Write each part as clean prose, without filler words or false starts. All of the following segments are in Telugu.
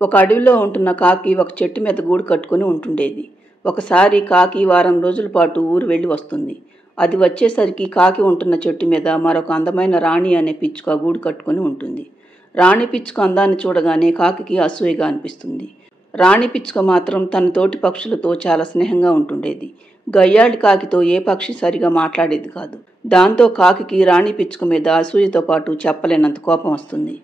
ఒక అడవిలో ఉంటున్న కాకి ఒక చెట్టు మీద గూడు కట్టుకుని ఉంటుండేది. ఒకసారి కాకి వారం రోజుల పాటు ఊరు వెళ్ళి వస్తుంది. అది వచ్చేసరికి కాకి ఉంటున్న చెట్టు మీద మరొక అందమైన రాణి అనే పిచ్చుక గూడు కట్టుకుని ఉంటుంది. రాణి పిచ్చుక అందాన్ని చూడగానే కాకికి అసూయగా అనిపిస్తుంది. రాణి పిచ్చుక మాత్రం తన తోటి పక్షులతో చాలా స్నేహంగా ఉంటుండేది. గయ్యాళి కాకితో ఏ పక్షి సరిగా మాట్లాడేది కాదు. దాంతో కాకికి రాణి పిచ్చుక మీద అసూయతో పాటు చెప్పలేనంత కోపం వస్తుంది.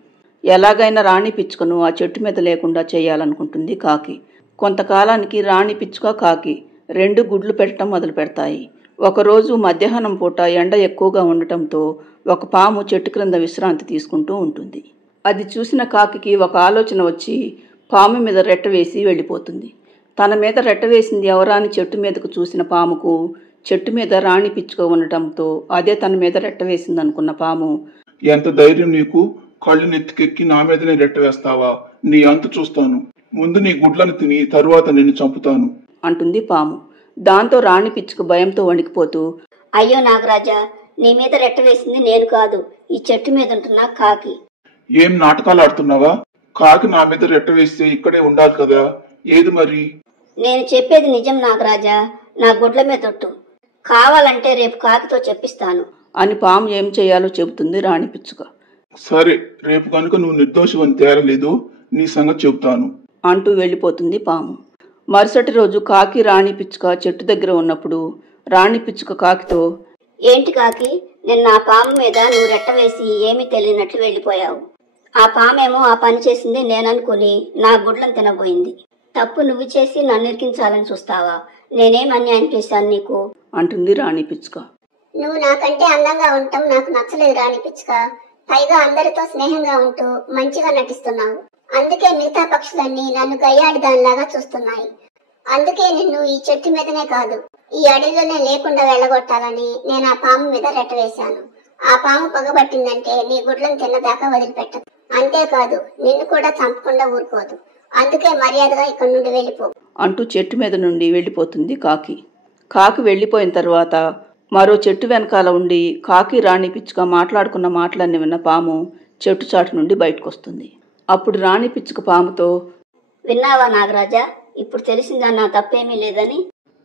ఎలాగైనా రాణి పిచ్చుకను ఆ చెట్టు మీద లేకుండా చేయాలనుకుంటుంది కాకి. కొంతకాలానికి రాణి పిచ్చుక కాకి రెండు గుడ్లు పెట్టడం మొదలు పెడతాయి. ఒకరోజు మధ్యాహ్నం పూట ఎండ ఎక్కువగా ఉండటంతో ఒక పాము చెట్టు క్రింద విశ్రాంతి తీసుకుంటూ ఉంటుంది. అది చూసిన కాకికి ఒక ఆలోచన వచ్చి పాము మీద రెట్ట వేసి వెళ్ళిపోతుంది. తన మీద రెట్ట వేసింది ఎవరా అని చెట్టు మీదకు చూసిన పాముకు చెట్టు మీద రాణి పిచ్చుక ఉండటంతో అదే తన మీద రెట్ట వేసింది అనుకున్న పాము, ఎంత ధైర్యం నీకు? కళ్ళు నెత్తికెక్కి నా మీదనే రెట్ట వేస్తావా? నీ అంతు చూస్తాను. ముందు నీ గుడ్లను తిని తరువాత నిన్ను చంపుతాను అంటుంది పాము. దాంతో రాణి పిచ్చుక భయంతో వణికిపోతూ, అయ్యో నాగరాజా, నీ మీద రెట్ట వేసింది నేను కాదు, ఈ చెట్టు మీద ఉంటున్న కాకి. ఏం నాటకాలు ఆడుతున్నావా? కాకి నా మీద రెట్ట వేస్తే ఇక్కడే ఉండాలి కదా, ఏది మరి? నేను చెప్పేది నిజం నాగరాజా, నా గుడ్ల మీద ఒట్టు. కావాలంటే రేపు కాకితో చెప్పిస్తాను అని పాము ఏం చేయాలో చెబుతుంది రాణి పిచ్చుక. సరే, రేపు కనుక నువ్వు నిర్దోషమని తేరలేదు, నీ సంగతి చెబుతాను అంటూ వెళ్ళిపోతుంది పాము. మరుసటి రోజు కాకి రాణి పిచ్చుక చెట్టు దగ్గర ఉన్నప్పుడు రాణి పిచ్చుక కాకితో, ఏంటి కాకి, నిన్న ఆ పాము మీద నువ్వు రెట్ట వేసి ఏమీ తెలియనట్లు వెళ్ళిపోయావు. ఆ పామేమో ఆ పని చేసింది నేననుకుని నా గుడ్లను తినబోయింది. తప్పు నువ్వు చేసి నన్ను ఇరికించాలని చూస్తావా? నేనేం అన్యాయం చేశాను నీకు? అంటుంది రాణి పిచ్చుక. నువ్వు నాకంటే అందంగా ఉండటం నాకు నచ్చలేదు రాణి పిచ్చుక. పైగా అందరితో స్నేహంగా ఉంటూ మంచిగా నటిస్తున్నావు. అందుకే మిగతా పక్షులన్నీ నన్ను గయ్యాడి దానిలాగా చూస్తున్నాయి. అందుకే నిన్ను ఈ చెట్టు మీదనే కాదు, ఈ అడవిలోనే లేకుండా వెళ్ళగొట్టాలని నేను ఆ పాము మీద రెట్ట వేశాను. ఆ పాము పగబట్టిందంటే నీ గుడ్లను తిన్నదాకా వదిలిపెట్టదు. అంతేకాదు, నిన్ను కూడా చంపకుండా ఊరుకోదు. అందుకే మర్యాదగా ఇక్కడి నుండి వెళ్ళిపో అంటూ చెట్టు మీద నుండి వెళ్ళిపోతుంది కాకి. కాకి వెళ్ళిపోయిన తర్వాత మరో చెట్టు వెనకాల ఉండి కాకి రాణి పిచ్చుక మాట్లాడుకున్న మాటలన్నీ విన్న పాము చెట్టు చాటు నుండి బయటకు వస్తుంది. అప్పుడు రాణి పిచ్చుక పాముతో, విన్నావా నాగరాజా, ఇప్పుడు తెలిసిందా నా తప్పేమీ లేదని?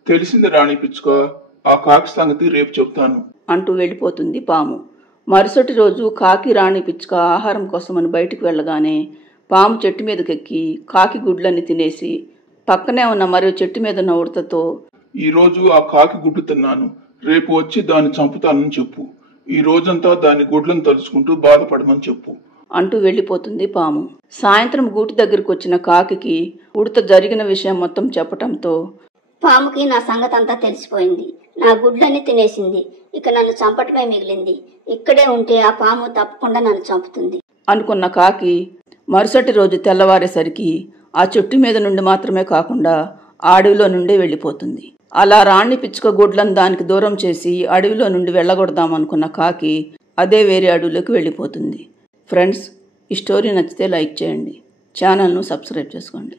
తెలిసింది రాణి పిచ్చుక, ఆ కాకి సంగతి రేపు చెప్తాను అంటూ వెళ్ళిపోతుంది పాము. మరుసటి రోజు కాకి రాణి పిచ్చుక ఆహారం కోసమని బయటికి వెళ్ళగానే పాము చెట్టు మీదకెక్కి కాకి గుడ్లన్నీ తినేసి పక్కనే ఉన్న మరో చెట్టు మీద ఉన్న ఉడతతో, ఈ రోజు ఆ కాకి గుడ్లు తిన్నాను, రేపు వచ్చి దాన్ని చంపుతానని చెప్పు. ఈ రోజంతా దాని గుడ్లను తలుచుకుంటూ బాధపడమని చెప్పు అంటూ వెళ్ళిపోతుంది పాము. సాయంత్రం గూటి దగ్గరకు వచ్చిన కాకి ఉడత జరిగిన విషయం మొత్తం చెప్పటంతో, పాముకి నా సంగతి అంతా తెలిసిపోయింది. నా గుడ్లన్నీ తినేసింది. ఇక నన్ను చంపటమే మిగిలింది. ఇక్కడే ఉంటే ఆ పాము తప్పకుండా నన్ను చంపుతుంది అనుకున్న కాకి మరుసటి రోజు తెల్లవారేసరికి ఆ చెట్టు మీద నుండి మాత్రమే కాకుండా ఆ అడవిలో నుండే వెళ్ళిపోతుంది. అలా రాణి పిచ్చుక గుడ్లను దానికి దూరం చేసి అడవిలో నుండి వెళ్ళగొడదామనుకున్న కాకి అదే వేరే అడవిలోకి వెళ్ళిపోతుంది. ఫ్రెండ్స్, ఈ స్టోరీ నచ్చితే లైక్ చేయండి, ఛానల్ను సబ్స్క్రైబ్ చేసుకోండి.